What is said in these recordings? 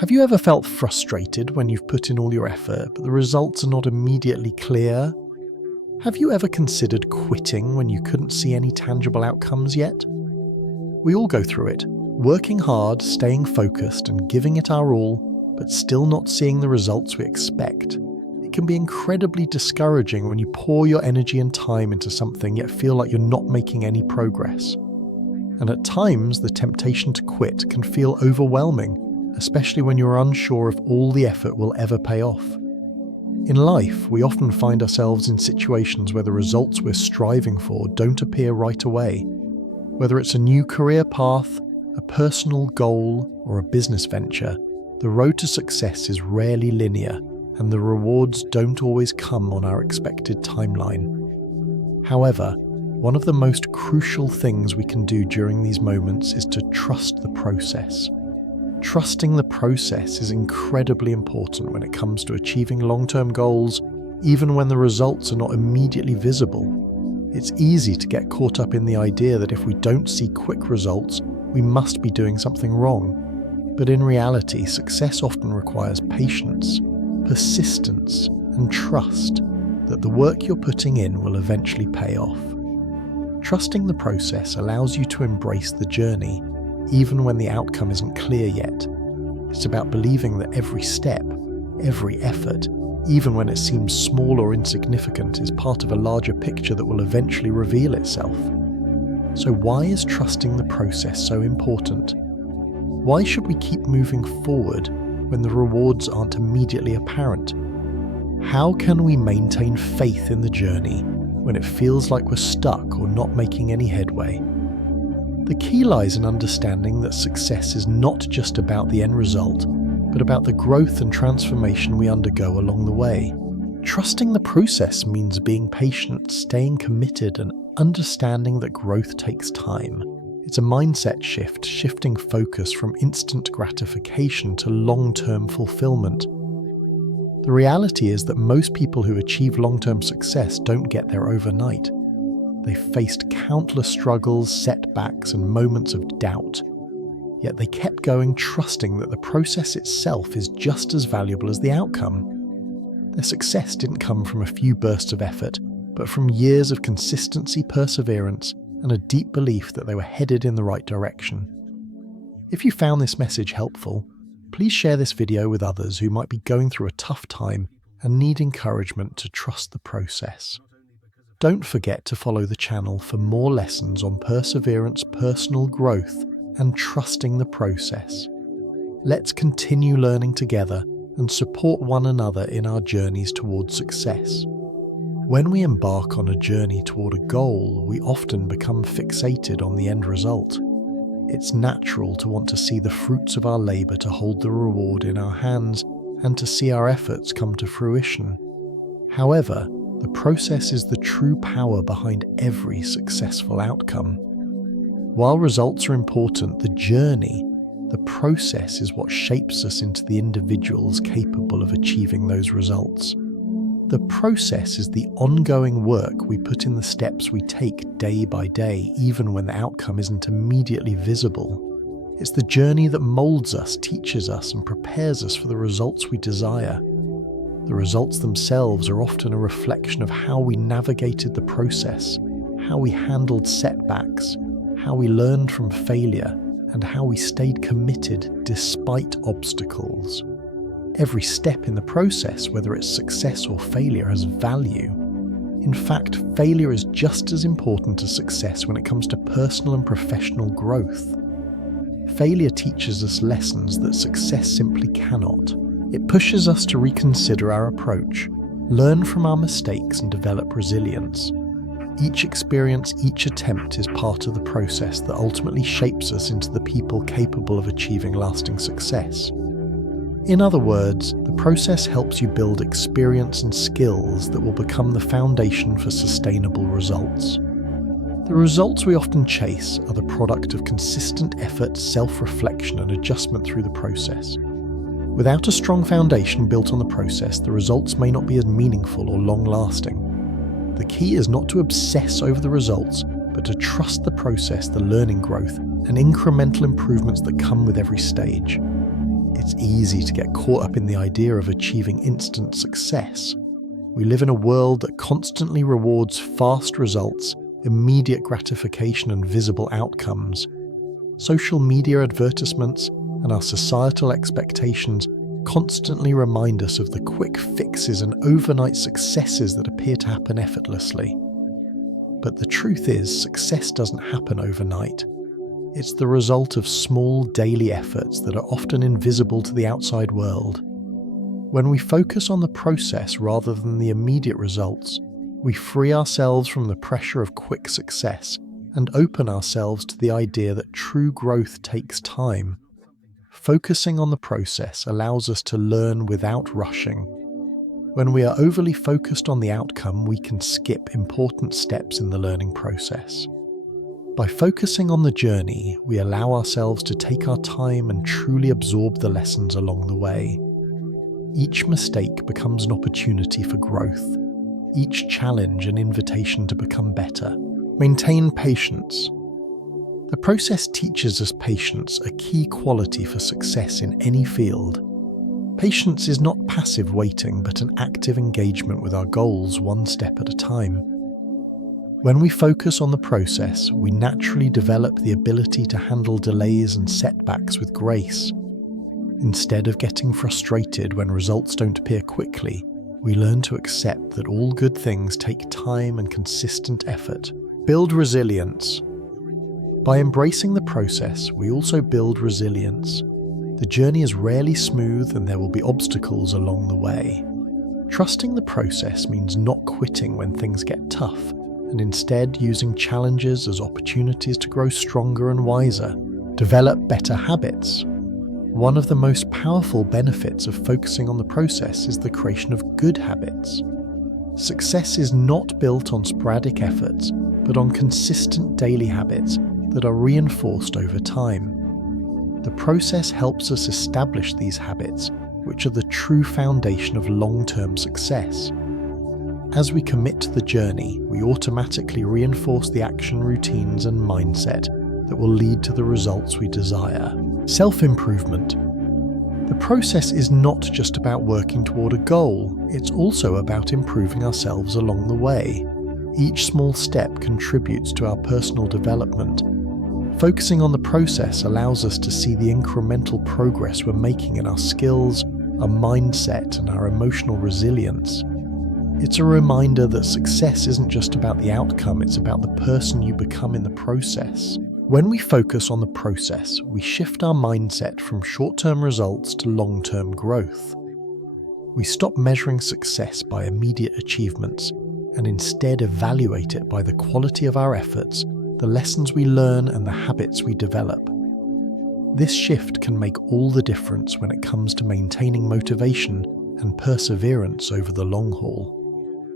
Have you ever felt frustrated when you've put in all your effort, but the results are not immediately clear? Have you ever considered quitting when you couldn't see any tangible outcomes yet? We all go through it, working hard, staying focused, and giving it our all, but still not seeing the results we expect. It can be incredibly discouraging when you pour your energy and time into something yet feel like you're not making any progress. And at times, the temptation to quit can feel overwhelming, especially when you're unsure if all the effort will ever pay off. In life, we often find ourselves in situations where the results we're striving for don't appear right away. Whether it's a new career path, a personal goal, or a business venture, the road to success is rarely linear, and the rewards don't always come on our expected timeline. However, one of the most crucial things we can do during these moments is to trust the process. Trusting the process is incredibly important when it comes to achieving long-term goals, even when the results are not immediately visible. It's easy to get caught up in the idea that if we don't see quick results, we must be doing something wrong. But in reality, success often requires patience, persistence, and trust that the work you're putting in will eventually pay off. Trusting the process allows you to embrace the journey, even when the outcome isn't clear yet. It's about believing that every step, every effort, even when it seems small or insignificant, is part of a larger picture that will eventually reveal itself. So why is trusting the process so important? Why should we keep moving forward when the rewards aren't immediately apparent? How can we maintain faith in the journey when it feels like we're stuck or not making any headway? The key lies in understanding that success is not just about the end result, but about the growth and transformation we undergo along the way. Trusting the process means being patient, staying committed, and understanding that growth takes time. It's a mindset shift, shifting focus from instant gratification to long-term fulfillment. The reality is that most people who achieve long-term success don't get there overnight. They faced countless struggles, setbacks, and moments of doubt. Yet they kept going, trusting that the process itself is just as valuable as the outcome. Their success didn't come from a few bursts of effort, but from years of consistency, perseverance, and a deep belief that they were headed in the right direction. If you found this message helpful, please share this video with others who might be going through a tough time and need encouragement to trust the process. Don't forget to follow the channel for more lessons on perseverance, personal growth, and trusting the process. Let's continue learning together and support one another in our journeys towards success. When we embark on a journey toward a goal, we often become fixated on the end result. It's natural to want to see the fruits of our labor, to hold the reward in our hands, and to see our efforts come to fruition. However, the process is the true power behind every successful outcome. While results are important, the journey, the process, is what shapes us into the individuals capable of achieving those results. The process is the ongoing work we put in the steps we take day by day, even when the outcome isn't immediately visible. It's the journey that molds us, teaches us, and prepares us for the results we desire. The results themselves are often a reflection of how we navigated the process, how we handled setbacks, how we learned from failure, and how we stayed committed despite obstacles. Every step in the process, whether it's success or failure, has value. In fact, failure is just as important as success when it comes to personal and professional growth. Failure teaches us lessons that success simply cannot. It pushes us to reconsider our approach, learn from our mistakes, and develop resilience. Each experience, each attempt is part of the process that ultimately shapes us into the people capable of achieving lasting success. In other words, the process helps you build experience and skills that will become the foundation for sustainable results. The results we often chase are the product of consistent effort, self-reflection, and adjustment through the process. Without a strong foundation built on the process, the results may not be as meaningful or long-lasting. The key is not to obsess over the results, but to trust the process, the learning growth, and incremental improvements that come with every stage. It's easy to get caught up in the idea of achieving instant success. We live in a world that constantly rewards fast results, immediate gratification, and visible outcomes. Social media advertisements and our societal expectations constantly remind us of the quick fixes and overnight successes that appear to happen effortlessly. But the truth is, success doesn't happen overnight. It's the result of small daily efforts that are often invisible to the outside world. When we focus on the process rather than the immediate results, we free ourselves from the pressure of quick success and open ourselves to the idea that true growth takes time. Focusing on the process allows us to learn without rushing. When we are overly focused on the outcome, we can skip important steps in the learning process. By focusing on the journey, we allow ourselves to take our time and truly absorb the lessons along the way. Each mistake becomes an opportunity for growth, each challenge an invitation to become better. Maintain patience. The process teaches us patience, a key quality for success in any field. Patience is not passive waiting, but an active engagement with our goals one step at a time. When we focus on the process, we naturally develop the ability to handle delays and setbacks with grace. Instead of getting frustrated when results don't appear quickly, we learn to accept that all good things take time and consistent effort. Build resilience. By embracing the process, we also build resilience. The journey is rarely smooth and there will be obstacles along the way. Trusting the process means not quitting when things get tough, and instead using challenges as opportunities to grow stronger and wiser. Develop better habits. One of the most powerful benefits of focusing on the process is the creation of good habits. Success is not built on sporadic efforts, but on consistent daily habits that are reinforced over time. The process helps us establish these habits, which are the true foundation of long-term success. As we commit to the journey, we automatically reinforce the action routines and mindset that will lead to the results we desire. Self-improvement. The process is not just about working toward a goal, it's also about improving ourselves along the way. Each small step contributes to our personal development. Focusing on the process allows us to see the incremental progress we're making in our skills, our mindset, and our emotional resilience. It's a reminder that success isn't just about the outcome, it's about the person you become in the process. When we focus on the process, we shift our mindset from short-term results to long-term growth. We stop measuring success by immediate achievements and instead evaluate it by the quality of our efforts, the lessons we learn, and the habits we develop. This shift can make all the difference when it comes to maintaining motivation and perseverance over the long haul.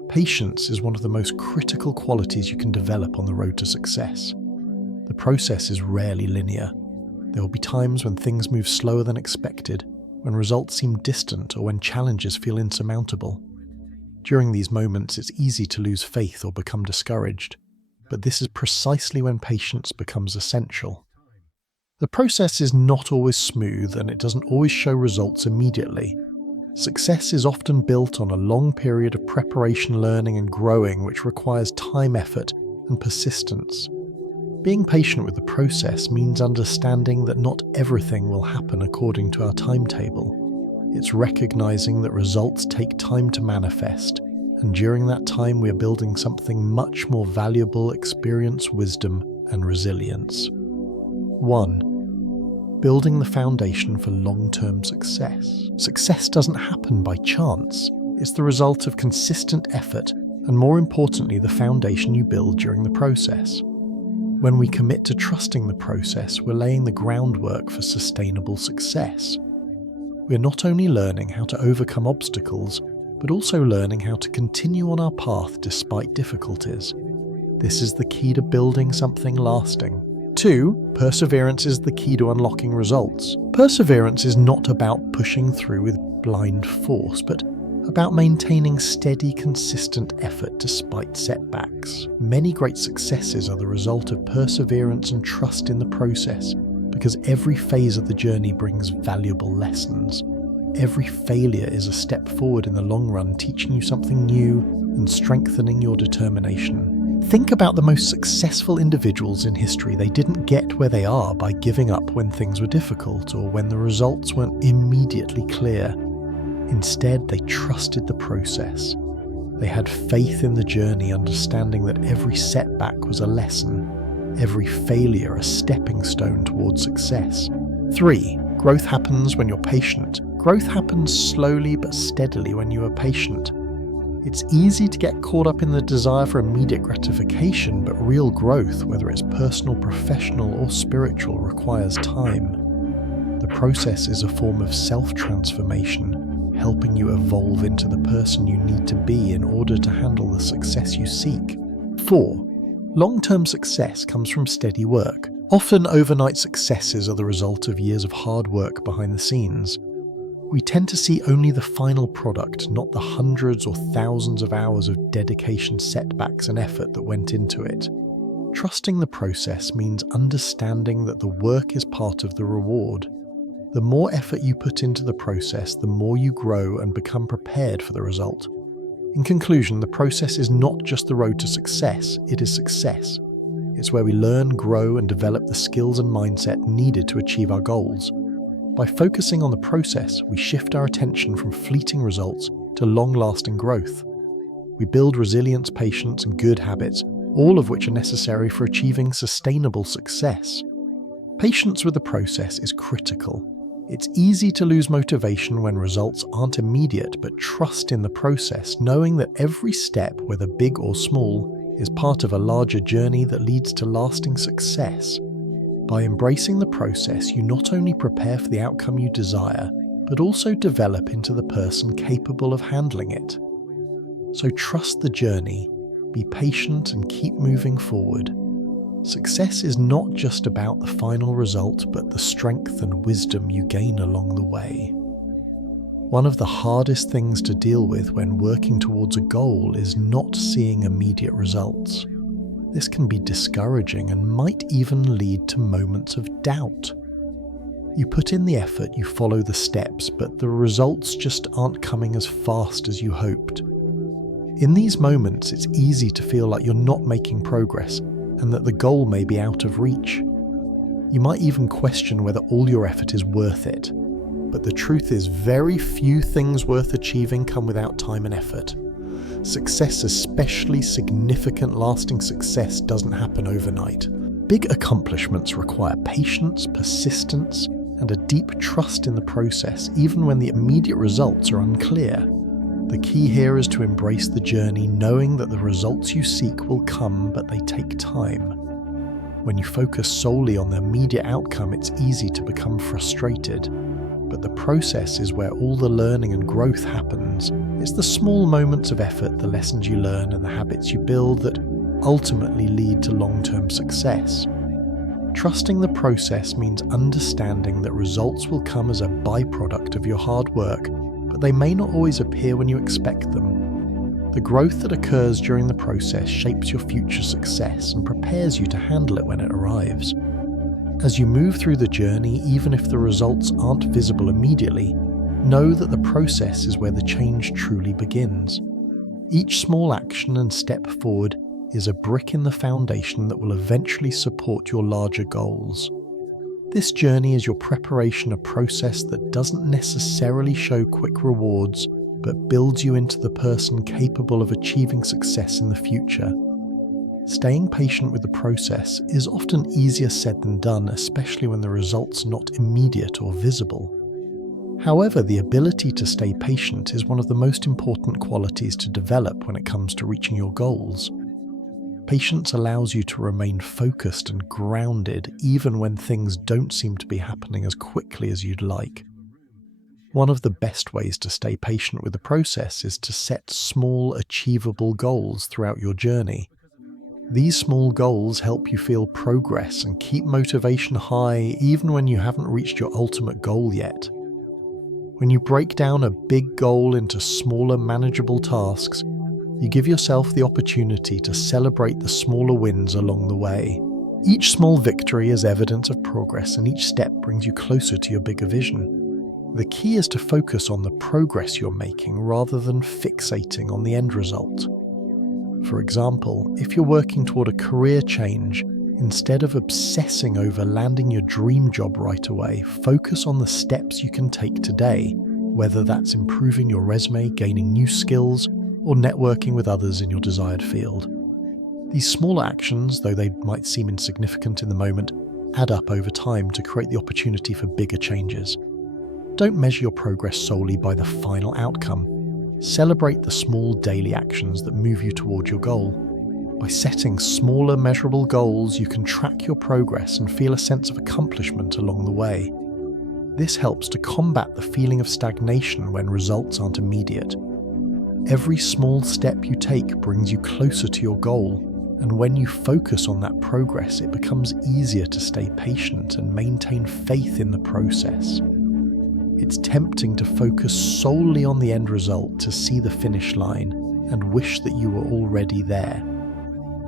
Patience is one of the most critical qualities you can develop on the road to success. The process is rarely linear. There will be times when things move slower than expected, when results seem distant, or when challenges feel insurmountable. During these moments, it's easy to lose faith or become discouraged, but this is precisely when patience becomes essential. The process is not always smooth, and it doesn't always show results immediately. Success is often built on a long period of preparation, learning, and growing, which requires time, effort, and persistence. Being patient with the process means understanding that not everything will happen according to our timetable. It's recognizing that results take time to manifest, and during that time we are building something much more valuable: experience, wisdom, and resilience. 1. Building the foundation for long-term success. Success doesn't happen by chance. It's the result of consistent effort, and more importantly, the foundation you build during the process. When we commit to trusting the process, we're laying the groundwork for sustainable success. We're not only learning how to overcome obstacles, but also learning how to continue on our path despite difficulties. This is the key to building something lasting. 2. Perseverance is the key to unlocking results. Perseverance is not about pushing through with blind force, but about maintaining steady, consistent effort despite setbacks. Many great successes are the result of perseverance and trust in the process. because every phase of the journey brings valuable lessons. Every failure is a step forward in the long run, teaching you something new and strengthening your determination. Think about the most successful individuals in history. They didn't get where they are by giving up when things were difficult or when the results weren't immediately clear. Instead, they trusted the process. They had faith in the journey, understanding that every setback was a lesson, every failure a stepping stone towards success. 3. Growth happens when you're patient. Growth happens slowly but steadily when you are patient. It's easy to get caught up in the desire for immediate gratification, but real growth, whether it's personal, professional, or spiritual, requires time. The process is a form of self-transformation, helping you evolve into the person you need to be in order to handle the success you seek. 4. Long-term success comes from steady work. Often overnight successes are the result of years of hard work behind the scenes. We tend to see only the final product, not the hundreds or thousands of hours of dedication, setbacks, and effort that went into it. Trusting the process means understanding that the work is part of the reward. The more effort you put into the process, the more you grow and become prepared for the result. In conclusion, the process is not just the road to success, it is success. It's where we learn, grow, and develop the skills and mindset needed to achieve our goals. By focusing on the process, we shift our attention from fleeting results to long-lasting growth. We build resilience, patience, and good habits, all of which are necessary for achieving sustainable success. Patience with the process is critical. It's easy to lose motivation when results aren't immediate, but trust in the process, knowing that every step, whether big or small, is part of a larger journey that leads to lasting success. By embracing the process, you not only prepare for the outcome you desire, but also develop into the person capable of handling it. So trust the journey, be patient, and keep moving forward. Success is not just about the final result, but the strength and wisdom you gain along the way. One of the hardest things to deal with when working towards a goal is not seeing immediate results. This can be discouraging and might even lead to moments of doubt. You put in the effort, you follow the steps, but the results just aren't coming as fast as you hoped. In these moments, it's easy to feel like you're not making progress and that the goal may be out of reach. You might even question whether all your effort is worth it. But the truth is, very few things worth achieving come without time and effort. Success, especially significant, lasting success, doesn't happen overnight. Big accomplishments require patience, persistence, and a deep trust in the process, even when the immediate results are unclear. The key here is to embrace the journey, knowing that the results you seek will come, but they take time. When you focus solely on the immediate outcome, it's easy to become frustrated. But the process is where all the learning and growth happens. It's the small moments of effort, the lessons you learn, and the habits you build that ultimately lead to long-term success. Trusting the process means understanding that results will come as a byproduct of your hard work, but they may not always appear when you expect them. The growth that occurs during the process shapes your future success and prepares you to handle it when it arrives. As you move through the journey, even if the results aren't visible immediately, know that the process is where the change truly begins. Each small action and step forward is a brick in the foundation that will eventually support your larger goals. This journey is your preparation, a process that doesn't necessarily show quick rewards, but builds you into the person capable of achieving success in the future. Staying patient with the process is often easier said than done, especially when the results are not immediate or visible. However, the ability to stay patient is one of the most important qualities to develop when it comes to reaching your goals. Patience allows you to remain focused and grounded even when things don't seem to be happening as quickly as you'd like. One of the best ways to stay patient with the process is to set small, achievable goals throughout your journey. These small goals help you feel progress and keep motivation high even when you haven't reached your ultimate goal yet. When you break down a big goal into smaller, manageable tasks, you give yourself the opportunity to celebrate the smaller wins along the way. Each small victory is evidence of progress, and each step brings you closer to your bigger vision. The key is to focus on the progress you're making rather than fixating on the end result. For example, if you're working toward a career change, instead of obsessing over landing your dream job right away, focus on the steps you can take today, whether that's improving your resume, gaining new skills, or networking with others in your desired field. These smaller actions, though they might seem insignificant in the moment, add up over time to create the opportunity for bigger changes. Don't measure your progress solely by the final outcome. Celebrate the small daily actions that move you toward your goal. By setting smaller, measurable goals, you can track your progress and feel a sense of accomplishment along the way. This helps to combat the feeling of stagnation when results aren't immediate. Every small step you take brings you closer to your goal, and when you focus on that progress, it becomes easier to stay patient and maintain faith in the process. It's tempting to focus solely on the end result to see the finish line and wish that you were already there.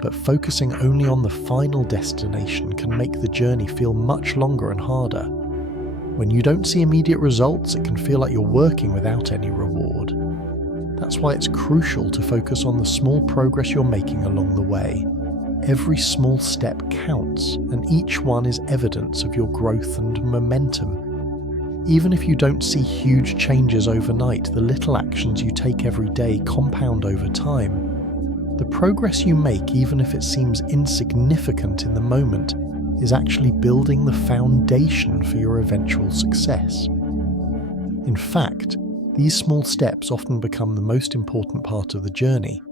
But focusing only on the final destination can make the journey feel much longer and harder. When you don't see immediate results, it can feel like you're working without any reward. That's why it's crucial to focus on the small progress you're making along the way. Every small step counts, and each one is evidence of your growth and momentum. Even if you don't see huge changes overnight, the little actions you take every day compound over time. The progress you make, even if it seems insignificant in the moment, is actually building the foundation for your eventual success. In fact, these small steps often become the most important part of the journey,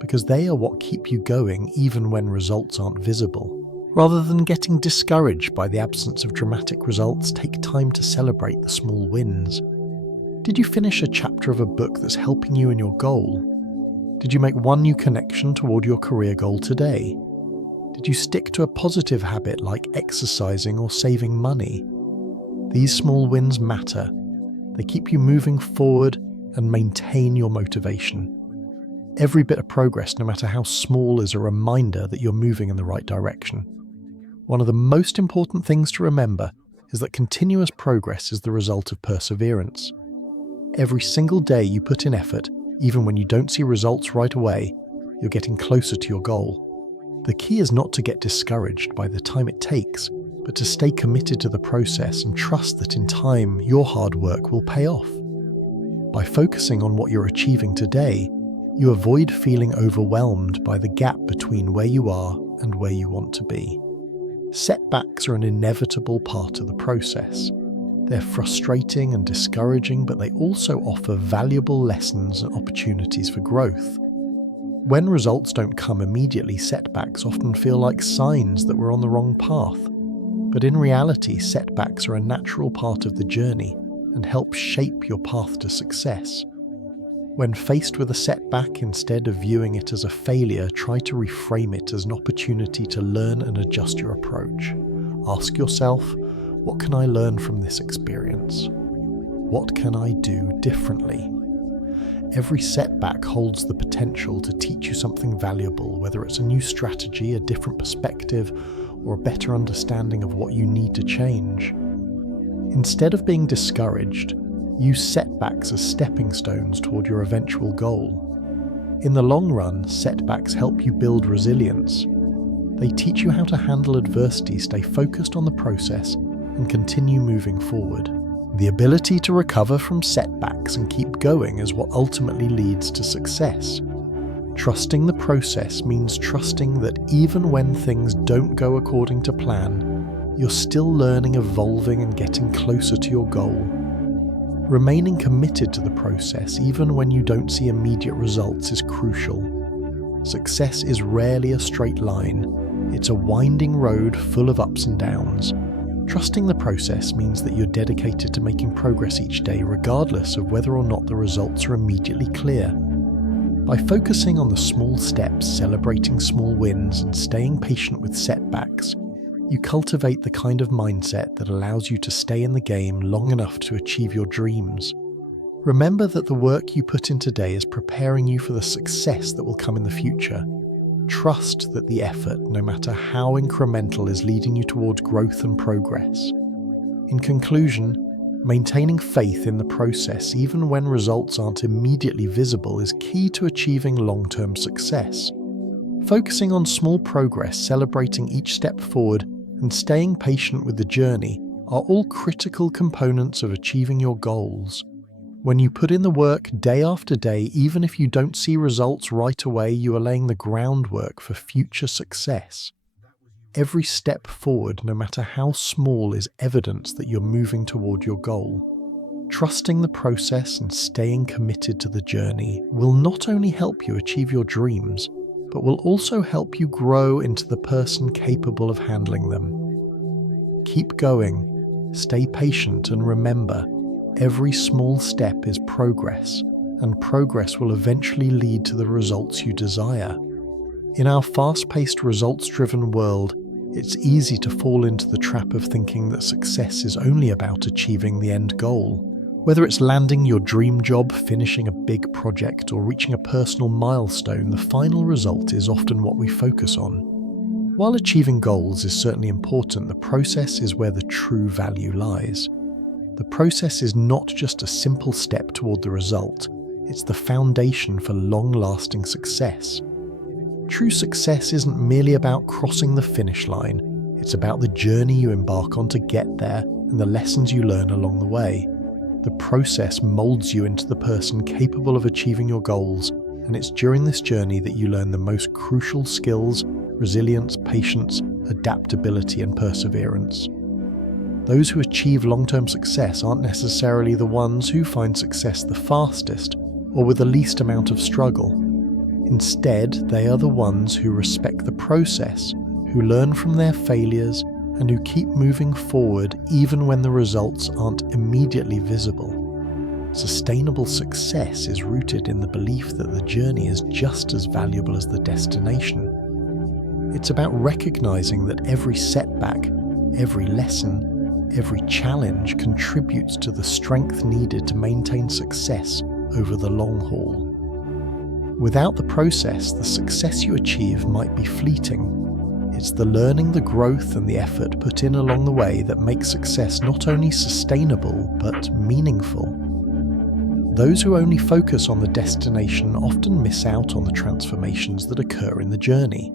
because they are what keep you going even when results aren't visible. Rather than getting discouraged by the absence of dramatic results, take time to celebrate the small wins. Did you finish a chapter of a book that's helping you in your goal? Did you make one new connection toward your career goal today? Did you stick to a positive habit like exercising or saving money? These small wins matter. They keep you moving forward and maintain your motivation. Every bit of progress, no matter how small, is a reminder that you're moving in the right direction. One of the most important things to remember is that continuous progress is the result of perseverance. Every single day you put in effort, even when you don't see results right away, you're getting closer to your goal. The key is not to get discouraged by the time it takes, but to stay committed to the process and trust that in time your hard work will pay off. By focusing on what you're achieving today, you avoid feeling overwhelmed by the gap between where you are and where you want to be. Setbacks are an inevitable part of the process. They're frustrating and discouraging, but they also offer valuable lessons and opportunities for growth. When results don't come immediately, setbacks often feel like signs that we're on the wrong path. But in reality, setbacks are a natural part of the journey and help shape your path to success. When faced with a setback, instead of viewing it as a failure, try to reframe it as an opportunity to learn and adjust your approach. Ask yourself, what can I learn from this experience? What can I do differently? Every setback holds the potential to teach you something valuable, whether it's a new strategy, a different perspective, or a better understanding of what you need to change. Instead of being discouraged, use setbacks as stepping stones toward your eventual goal. In the long run, setbacks help you build resilience. They teach you how to handle adversity, stay focused on the process, and continue moving forward. The ability to recover from setbacks and keep going is what ultimately leads to success. Trusting the process means trusting that even when things don't go according to plan, you're still learning, evolving, and getting closer to your goal. Remaining committed to the process, even when you don't see immediate results, is crucial. Success is rarely a straight line. It's a winding road full of ups and downs. Trusting the process means that you're dedicated to making progress each day, regardless of whether or not the results are immediately clear. By focusing on the small steps, celebrating small wins, and staying patient with setbacks, you cultivate the kind of mindset that allows you to stay in the game long enough to achieve your dreams. Remember that the work you put in today is preparing you for the success that will come in the future. Trust that the effort, no matter how incremental, is leading you towards growth and progress. In conclusion, maintaining faith in the process even when results aren't immediately visible is key to achieving long-term success. Focusing on small progress, celebrating each step forward, and staying patient with the journey are all critical components of achieving your goals. When you put in the work day after day, even if you don't see results right away, you are laying the groundwork for future success. Every step forward, no matter how small, is evidence that you're moving toward your goal. Trusting the process and staying committed to the journey will not only help you achieve your dreams, but will also help you grow into the person capable of handling them. Keep going, stay patient, and remember, every small step is progress, and progress will eventually lead to the results you desire. In our fast-paced, results-driven world, it's easy to fall into the trap of thinking that success is only about achieving the end goal. Whether it's landing your dream job, finishing a big project, or reaching a personal milestone, the final result is often what we focus on. While achieving goals is certainly important, the process is where the true value lies. The process is not just a simple step toward the result, it's the foundation for long-lasting success. True success isn't merely about crossing the finish line, it's about the journey you embark on to get there and the lessons you learn along the way. The process molds you into the person capable of achieving your goals, and it's during this journey that you learn the most crucial skills: resilience, patience, adaptability, and perseverance. Those who achieve long-term success aren't necessarily the ones who find success the fastest or with the least amount of struggle. Instead, they are the ones who respect the process, who learn from their failures, and who keep moving forward even when the results aren't immediately visible. Sustainable success is rooted in the belief that the journey is just as valuable as the destination. It's about recognizing that every setback, every lesson, every challenge contributes to the strength needed to maintain success over the long haul. Without the process, the success you achieve might be fleeting. It's the learning, the growth, and the effort put in along the way that makes success not only sustainable, but meaningful. Those who only focus on the destination often miss out on the transformations that occur in the journey.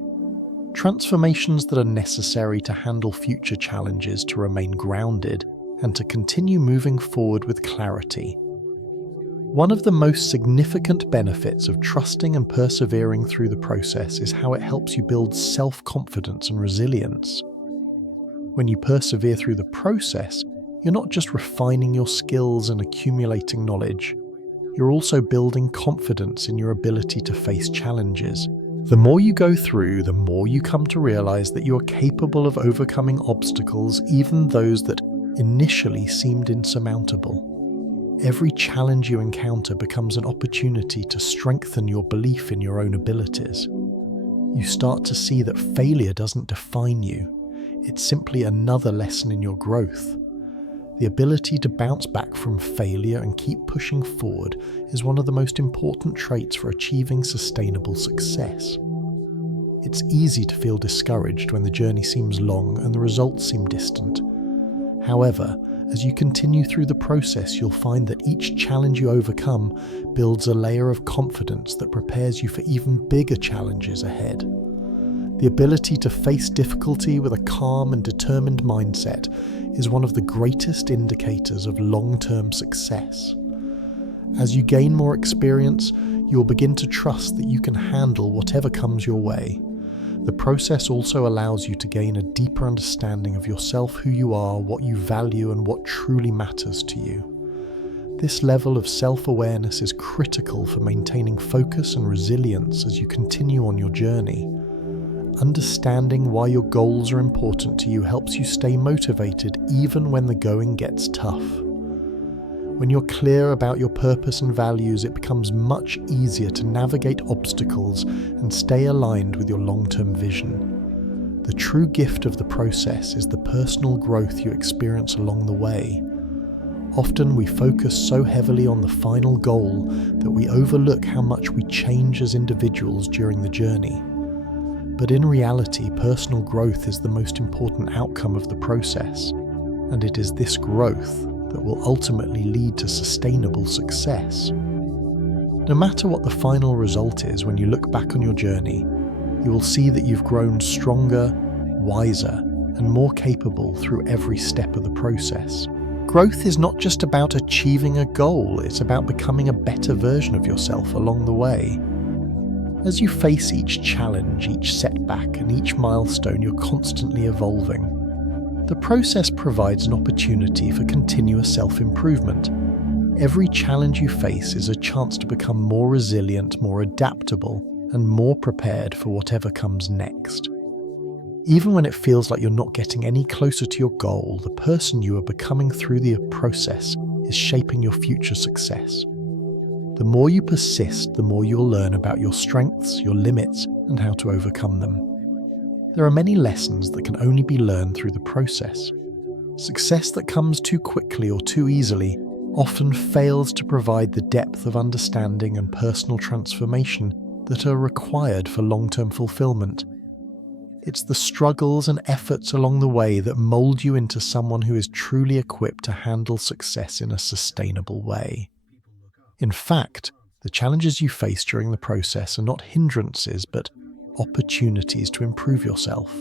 Transformations that are necessary to handle future challenges, to remain grounded, and to continue moving forward with clarity. One of the most significant benefits of trusting and persevering through the process is how it helps you build self-confidence and resilience. When you persevere through the process, you're not just refining your skills and accumulating knowledge, you're also building confidence in your ability to face challenges. The more you go through, the more you come to realize that you are capable of overcoming obstacles, even those that initially seemed insurmountable. Every challenge you encounter becomes an opportunity to strengthen your belief in your own abilities. You start to see that failure doesn't define you. It's simply another lesson in your growth. The ability to bounce back from failure and keep pushing forward is one of the most important traits for achieving sustainable success. It's easy to feel discouraged when the journey seems long and the results seem distant. However, as you continue through the process, you'll find that each challenge you overcome builds a layer of confidence that prepares you for even bigger challenges ahead. The ability to face difficulty with a calm and determined mindset is one of the greatest indicators of long-term success. As you gain more experience, you'll begin to trust that you can handle whatever comes your way. The process also allows you to gain a deeper understanding of yourself, who you are, what you value, and what truly matters to you. This level of self-awareness is critical for maintaining focus and resilience as you continue on your journey. Understanding why your goals are important to you helps you stay motivated even when the going gets tough. When you're clear about your purpose and values, it becomes much easier to navigate obstacles and stay aligned with your long-term vision. The true gift of the process is the personal growth you experience along the way. Often we focus so heavily on the final goal that we overlook how much we change as individuals during the journey. But in reality, personal growth is the most important outcome of the process, and it is this growth that will ultimately lead to sustainable success. No matter what the final result is, when you look back on your journey, you will see that you've grown stronger, wiser, and more capable through every step of the process. Growth is not just about achieving a goal, it's about becoming a better version of yourself along the way. As you face each challenge, each setback, and each milestone, you're constantly evolving. The process provides an opportunity for continuous self-improvement. Every challenge you face is a chance to become more resilient, more adaptable, and more prepared for whatever comes next. Even when it feels like you're not getting any closer to your goal, the person you are becoming through the process is shaping your future success. The more you persist, the more you'll learn about your strengths, your limits, and how to overcome them. There are many lessons that can only be learned through the process. Success that comes too quickly or too easily often fails to provide the depth of understanding and personal transformation that are required for long-term fulfillment. It's the struggles and efforts along the way that mold you into someone who is truly equipped to handle success in a sustainable way. In fact, the challenges you face during the process are not hindrances, but opportunities to improve yourself.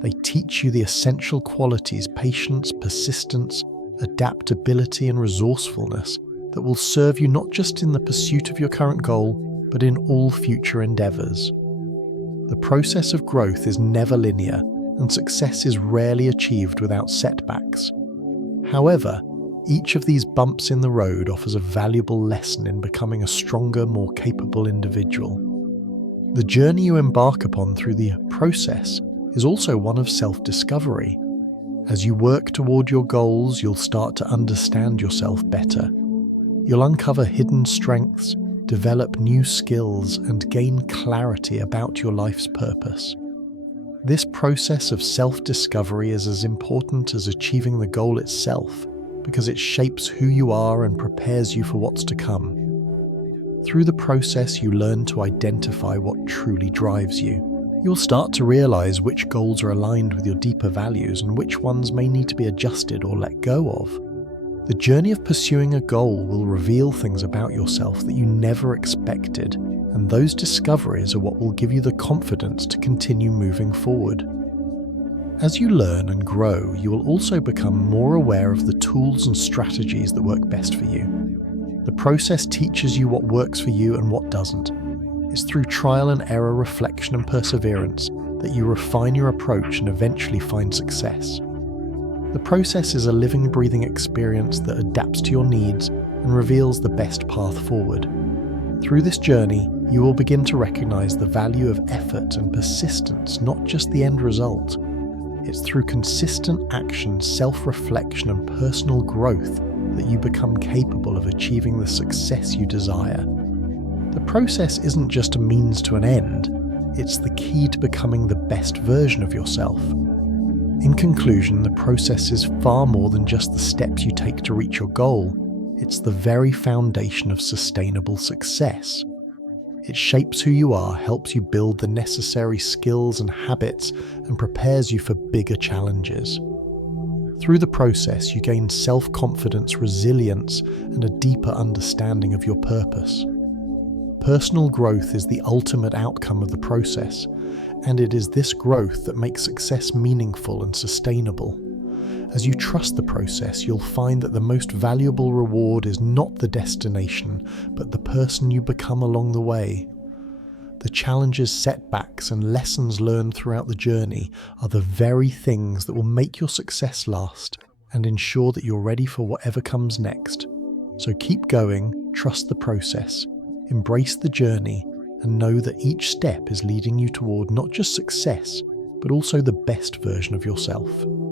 They teach you the essential qualities, patience, persistence, adaptability, and resourcefulness that will serve you not just in the pursuit of your current goal, but in all future endeavors. The process of growth is never linear, and success is rarely achieved without setbacks. However, each of these bumps in the road offers a valuable lesson in becoming a stronger, more capable individual. The journey you embark upon through the process is also one of self-discovery. As you work toward your goals, you'll start to understand yourself better. You'll uncover hidden strengths, develop new skills, and gain clarity about your life's purpose. This process of self-discovery is as important as achieving the goal itself, because it shapes who you are and prepares you for what's to come. Through the process, you learn to identify what truly drives you. You'll start to realize which goals are aligned with your deeper values and which ones may need to be adjusted or let go of. The journey of pursuing a goal will reveal things about yourself that you never expected, and those discoveries are what will give you the confidence to continue moving forward. As you learn and grow, you will also become more aware of the tools and strategies that work best for you. The process teaches you what works for you and what doesn't. It's through trial and error, reflection and perseverance that you refine your approach and eventually find success. The process is a living, breathing experience that adapts to your needs and reveals the best path forward. Through this journey, you will begin to recognize the value of effort and persistence, not just the end result. It's through consistent action, self-reflection, and personal growth that you become capable of achieving the success you desire. The process isn't just a means to an end, it's the key to becoming the best version of yourself. In conclusion, the process is far more than just the steps you take to reach your goal. It's the very foundation of sustainable success. It shapes who you are, helps you build the necessary skills and habits, and prepares you for bigger challenges. Through the process, you gain self-confidence, resilience, and a deeper understanding of your purpose. Personal growth is the ultimate outcome of the process, and it is this growth that makes success meaningful and sustainable. As you trust the process, you'll find that the most valuable reward is not the destination, but the person you become along the way. The challenges, setbacks, and lessons learned throughout the journey are the very things that will make your success last and ensure that you're ready for whatever comes next. So keep going, trust the process, embrace the journey, and know that each step is leading you toward not just success, but also the best version of yourself.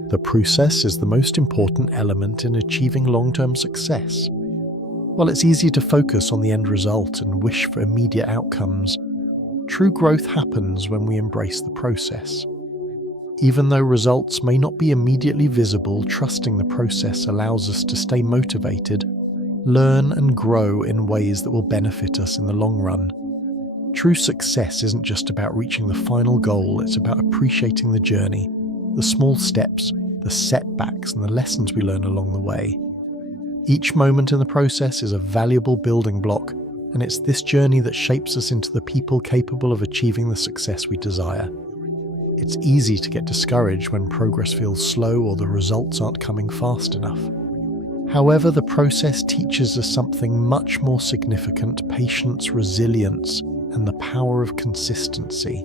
The process is the most important element in achieving long-term success. While it's easy to focus on the end result and wish for immediate outcomes, true growth happens when we embrace the process. Even though results may not be immediately visible, trusting the process allows us to stay motivated, learn and grow in ways that will benefit us in the long run. True success isn't just about reaching the final goal, it's about appreciating the journey, the small steps, the setbacks, and the lessons we learn along the way. Each moment in the process is a valuable building block, and it's this journey that shapes us into the people capable of achieving the success we desire. It's easy to get discouraged when progress feels slow or the results aren't coming fast enough. However, the process teaches us something much more significant: patience, resilience, and the power of consistency.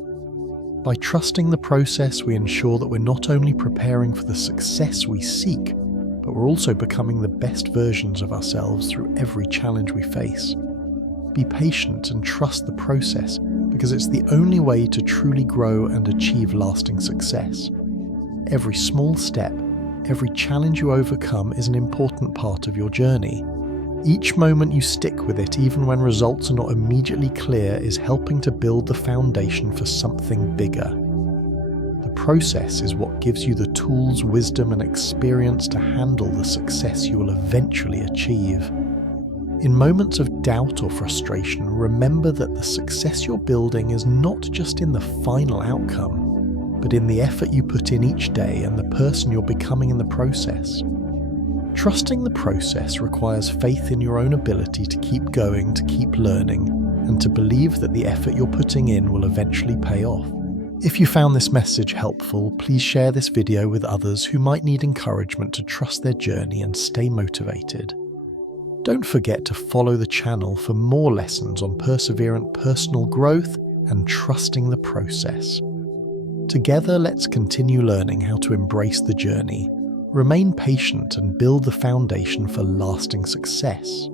By trusting the process, we ensure that we're not only preparing for the success we seek, but we're also becoming the best versions of ourselves through every challenge we face. Be patient and trust the process, because it's the only way to truly grow and achieve lasting success. Every small step, every challenge you overcome is an important part of your journey. Each moment you stick with it, even when results are not immediately clear, is helping to build the foundation for something bigger. The process is what gives you the tools, wisdom, and experience to handle the success you will eventually achieve. In moments of doubt or frustration, remember that the success you're building is not just in the final outcome, but in the effort you put in each day and the person you're becoming in the process. Trusting the process requires faith in your own ability to keep going, to keep learning, and to believe that the effort you're putting in will eventually pay off. If you found this message helpful, please share this video with others who might need encouragement to trust their journey and stay motivated. Don't forget to follow the channel for more lessons on perseverant personal growth and trusting the process. Together, let's continue learning how to embrace the journey, remain patient, and build the foundation for lasting success.